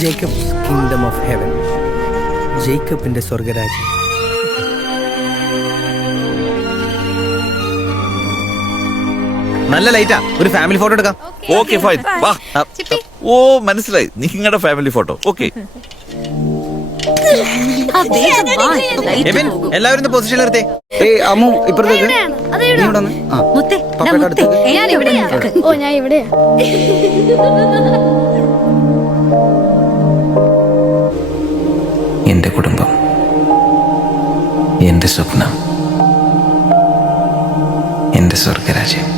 Jacobs kingdom of heaven. ജേക്കബിന്റെ സ്വർഗരാജ്യം. നല്ല ലൈറ്റാ, ഒരു ഫാമിലി ഫോട്ടോ എടുക്കാം. ഓക്കെ ഫൈൻ, വാ. ഓ മനസ്സിലായി, നിങ്ങളുടെ ഫാമിലി ഫോട്ടോ. ഓക്കെ എല്ലാവരും പൊസിഷൻ നിർത്തേ. അമ്മു ഇപ്പുറത്തേക്ക് ഓ ഞാൻ ഇവിടെ. എന്റെ കുടുംബം, എന്റെ സ്വപ്നം, എന്റെ സ്വർഗരാജ്യം.